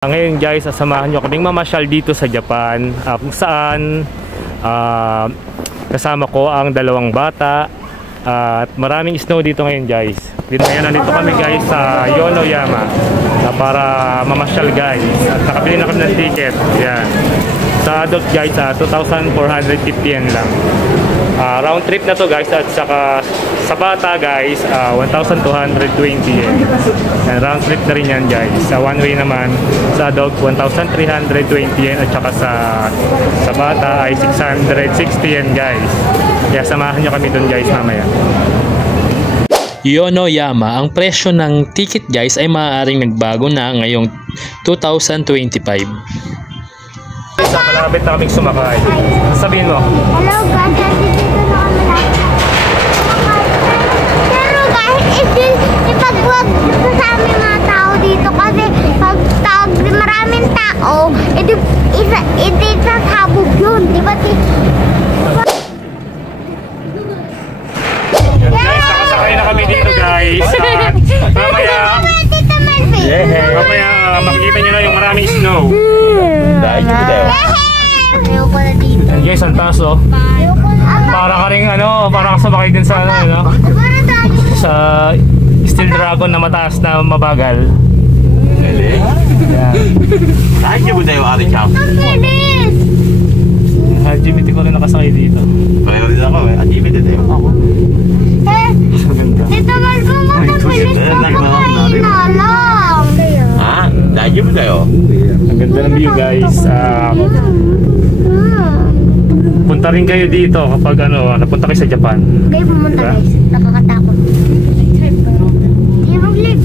Ngayon guys, sasamahan nyo kaming mamasyal dito sa Japan, kung saan kasama ko ang dalawang bata at maraming snow dito ngayon guys. Nandito kami guys sa Yonoyama para mamasyal guys at nakabili na kami ng ticket. Yan. Sa adult guys, 2,450 yen lang. Round trip na to guys, at saka sa bata guys 1,220 yen. And round trip na rin yan guys. Sa one way naman sa adult 1,320 yen, at saka sa bata ay 660 yen guys. Kaya samahan nyo kami dun guys mamaya. Yonoyama, ang presyo ng ticket guys ay maaaring nagbago na ngayong 2025. Malapit na kaming sumakay. Sabihin mo. Hello guys, dito na kami sumakay. Pero guys, ipagwag sa aming mga tao dito kasi pag maraming tao, sasabog yun. Diba? Guys, nakasakay na kami dito guys. Mamaya makikita nyo na yung maraming snow. Ayoko na dito. And guys, ang taas oh. Para ka rin para ka sabakay din sa sa Steel Dragon na mataas na mabagal. LGBT ko rin nakasakay dito. Pareho din ako eh. LGBT din ako. Dito Malbo mo mabilis na lang. Ah, dahil mo tayo. Ang ganda ng view guys. Punta rin kayo dito kapag napunta kayo sa Japan. Kayo pumunta guys, nakakatakot. Hindi mag-live.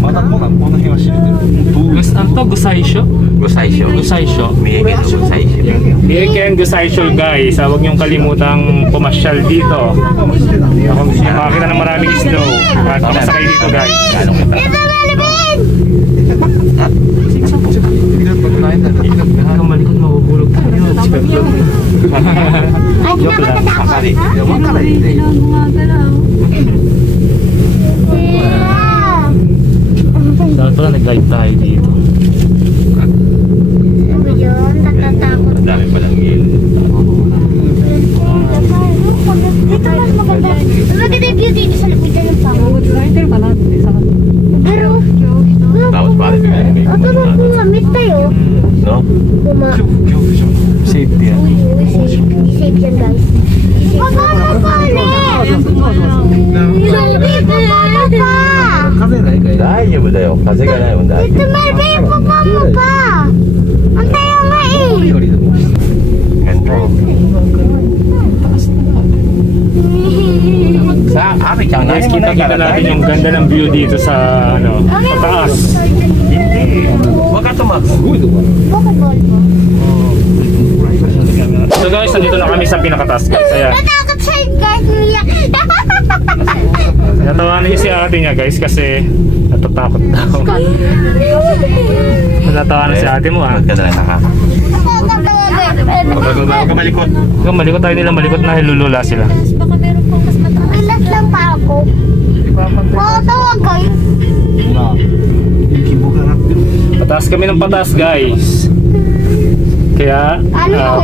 Gusaisho? Gusaisho. Mieken Gusaisho guys. Huwag niyong kalimutang pumasyal dito. Kung gusto nyo makakita ng maraming snow at pumasakay dito guys. Dito Malibin! Malikot mabubulog tayo. Ay, di na matatakot. Dapat pala nag-live tayo dito. Ano yun? Natatakot. Ang dami palang ngil. Dito mas maganda. Maganda yung view dito sa lapitan ng pako. Pero, Tapos pala din. ito na bumamit tayo. No? Safety yan. Safe yan guys. Pagkano pa ulit? Pagkano pa? Dahil mo tayo. Kasi ka na yung dahil. Dito Malvin, pagkano pa? Ang tayo nga eh. Ganda. Sa amin siyang Guys, kita natin yung ganda ng view dito sa taas. Huwag ka tumakas. Bakit Volvo? So guys, nandito na kami sa pinakataas guys. Ayan. Natakot siya guys, umiyak. Natawanan niyo si ate niya guys kasi natatakot daw. Natawanan si ate mo ha. Ba't ka na lang nakaka? Huwag ka malikot. Kung malikot tayo nila, malikot na hilulula sila. Ilas lang pa ako. Tawag guys. Pataas kami ng pataas guys. Kaya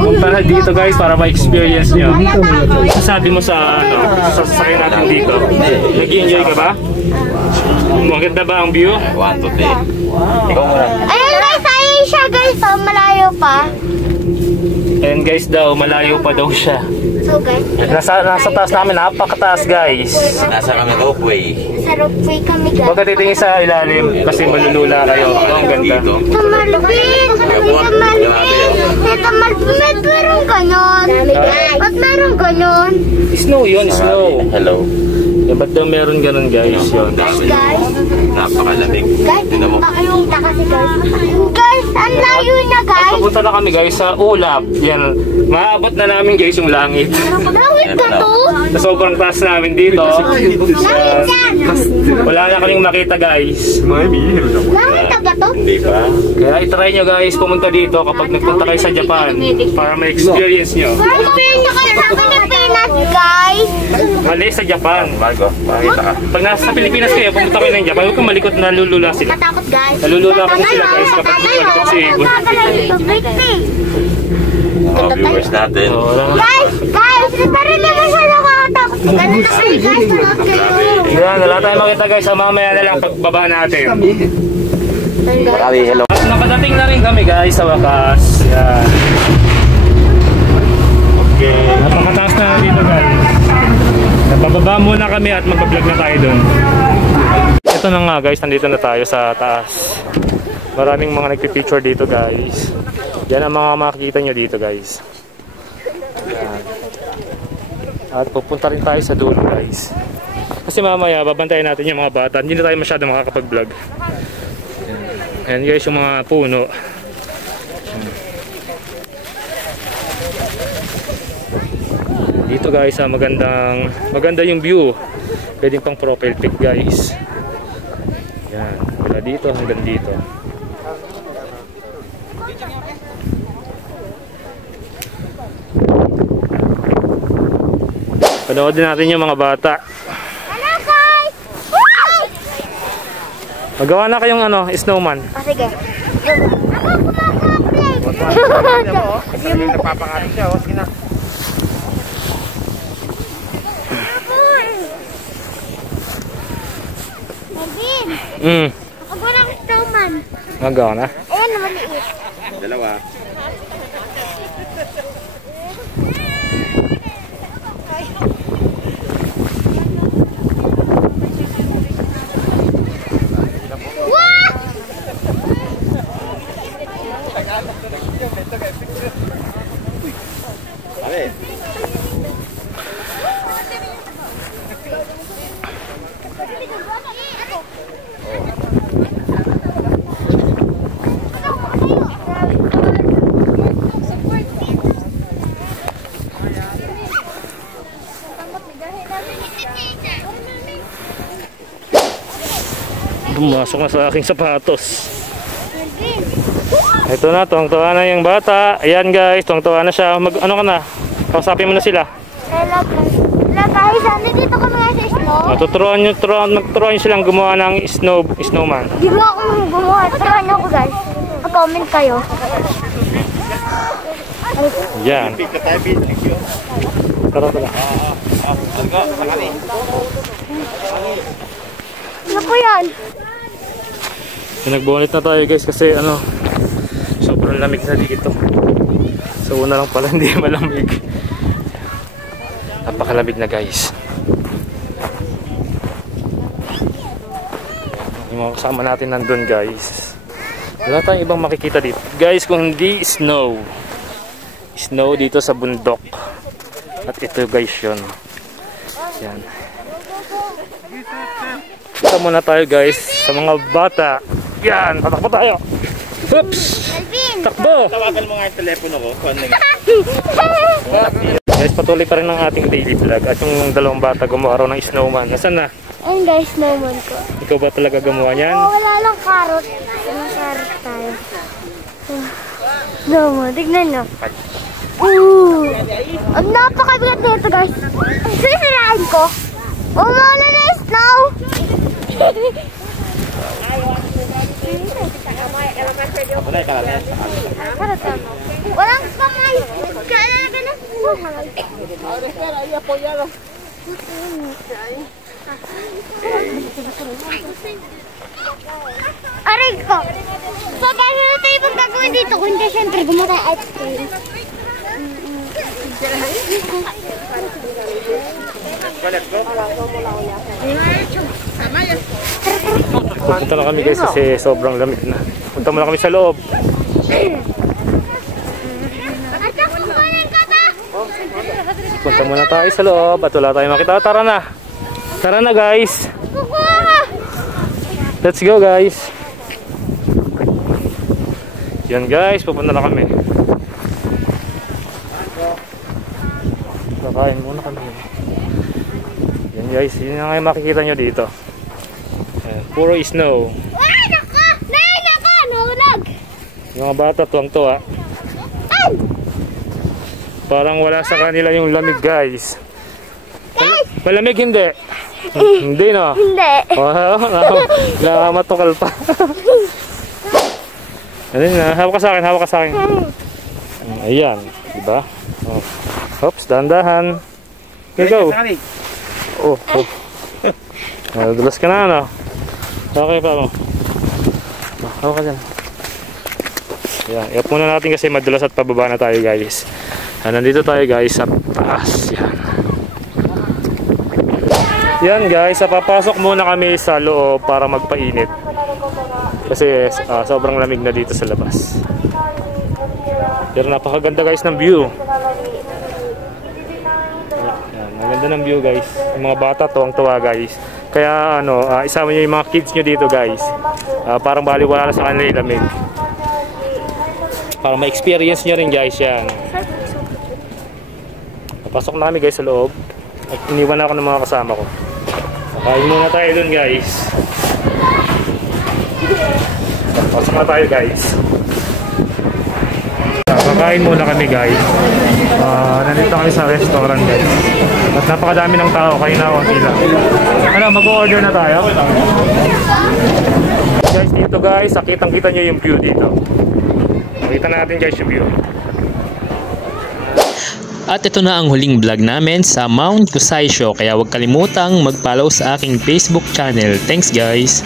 punta na dito guys para ma-experience nyo. Sabi mo sa sasakyan natin dito, nag-enjoy ka ba? Maganda ba ang view? 1, 2, 3. Ikaw muna. Ayun guys, ayun siya guys. Oh, malayo pa. And guys daw, malayo pa daw siya. So guys, Nasa taas namin, napakataas guys. Nasa kami ropeway. sa ropeway kami guys. Huwag ka titingin sa ilalim kasi malulula kayo. Ang ganda. Dito. Ito Malvin! Ito Malvin! Ito Malvin! Ba't meron ganon? Ba't meron ganon? Snow yun, snow. Hello. Ba't daw meron ganun guys yun? Guys, Napakalamig. guys, makikita kasi guys. Guys, ang layo na guys. Papunta na kami guys sa ulap. Yan, maabot na namin guys yung langit. Langit ka to? Sa sobrang taas namin dito. Langit yan! Wala na kaming makita guys. Langit agad to? Hindi pa. Kaya itry nyo guys, pumunta dito kapag nagpunta kayo sa Japan para ma-experience nyo. Pumunta kayo sa Pilipinas, guys. Mali sa Japan. Bago, makita ka. Pag nasa Pilipinas kayo, pumunta kayo ng Japan, huwag kang malikot na nalulula sila. Matakot, guys. Nalulula kasi sila guys kapag malikot si Egon. Mga viewers natin. Guys, parang naman siya nakakatakot. Maganda na kayo, guys. Manood kayo. Yan, wala tayong makita guys, mamaya na lang pagbaba natin. Marami, hello. At nakadating na rin kami guys sa wakas. Yan. Okay. Napakataas na dito guys. Napababa muna kami at magpa-vlog na tayo dun. Ito na nga guys, nandito na tayo sa taas. Maraming mga nagpipicture dito guys. Yan ang mga makikita nyo dito guys. Yan. At pupunta rin tayo sa dulo guys. Kasi mamaya babantayan natin yung mga bata. Hindi na tayo masyado makakapag-vlog. Ayan guys yung mga puno. Dito guys maganda yung view. Pwedeng pang profile pic guys. Yan, mula dito hanggang dito. Panoodin natin yung mga bata. Hello, guys! Wow! Magawa na kayong snowman. Oh, sige. Ako kumakaplay. Napapangalan siya, sige na. Melvin, ako walang snowman. Magawa na. Ayan na maliit. Dalawa. Pumasok na sa aking sapatos. Ito na, tuwang-tuwa na yung bata. Ayan guys, tuwang-tuwa na siya. Ano ka na? Kausapin mo na sila. Hello guys, nandito kami sa snow. Magturuan nyo silang gumawa ng snowman. Di ba ako gumawa? Turuan niyo ako guys. Mag-comment kayo. Yan. Tara. Ano po yan? Nagbulit na tayo guys kasi sobrang lamig na dito. So una lang pala hindi malamig. Napakalamig na guys. Yung mga kasama natin nandun guys. Wala tayong ibang makikita dito guys kung hindi snow dito sa bundok. At ito guys yun. Yan. Kita muna tayo guys sa mga bata. Yan, patakbo tayo. Oops! Takbo! Tawagan mo nga yung telepono ko. Guys, patuloy pa rin ang ating daily vlog. At yung dalawang bata gumawa raw ng snowman. Nasaan na? Ayun guys, snowman ko. Ikaw ba talaga gumawa niyan? Oh, wala lang carrot. May carrot tayo. Snowman, tignan nyo. Ang napakabigat nito guys. Sisirain ko. Umuna na yung snow. Walang kamay. Kailan ka na? Aray ko. So, paano na tayo ibang gagawin dito? Kundi syempre gumawa ice cream. Punta na kami guys kasi sobrang lamig na. Punta muna kami sa loob. Punta muna tayo sa loob at wala tayong makita. Tara na. Tara na guys. Let's go guys. Yan guys, pupunta na kami. Kakain muna kami. Yan guys, yun nga yung makikita nyo dito. Ayan, puro snow. Ay, nako! Nay, nako! Mga bata, tuwang-tuwa. Parang wala sa kanila yung lamig, guys. Malamig hindi? Hindi, no? Hindi. Wow, nakamatukal pa. Ano na, hawak ka sa akin, hawak ka sa akin. Ayan, diba? Oh. Oops, dahan-dahan. Here go. Oh, oh. Nadulas ka na, ano? Okay pa mo. Hawak ka dyan. Ayan, iap muna natin kasi madulas at pababa na tayo, guys. Nandito tayo, guys, sa taas. Yan. Yan, guys, papasok muna kami sa loob para magpainit. Kasi sobrang lamig na dito sa labas. Pero napakaganda, guys, ng view. Yan, maganda ng view, guys. Yung mga bata, tuwang-tuwa, guys. Kaya, isama nyo yung mga kids nyo dito, guys. Parang baliwala sa kanila yung lamig. Para ma-experience nyo rin, guys, yan. Pasok na kami, guys, sa loob. At iniwan ako ng mga kasama ko. Kain muna tayo dun, guys. Pasok na tayo, guys. Kakain muna kami, guys. Nandito kami sa restaurant, guys. At napakadami ng tao, kayo na ang sila. Ano, mag-order na tayo? Guys, dito, guys, kitang-kita nyo yung view dito. Makita natin, guys, yung view. At ito na ang huling vlog namin sa Mount Kusai Show, kaya huwag kalimutang mag-follow sa aking Facebook channel. Thanks, guys!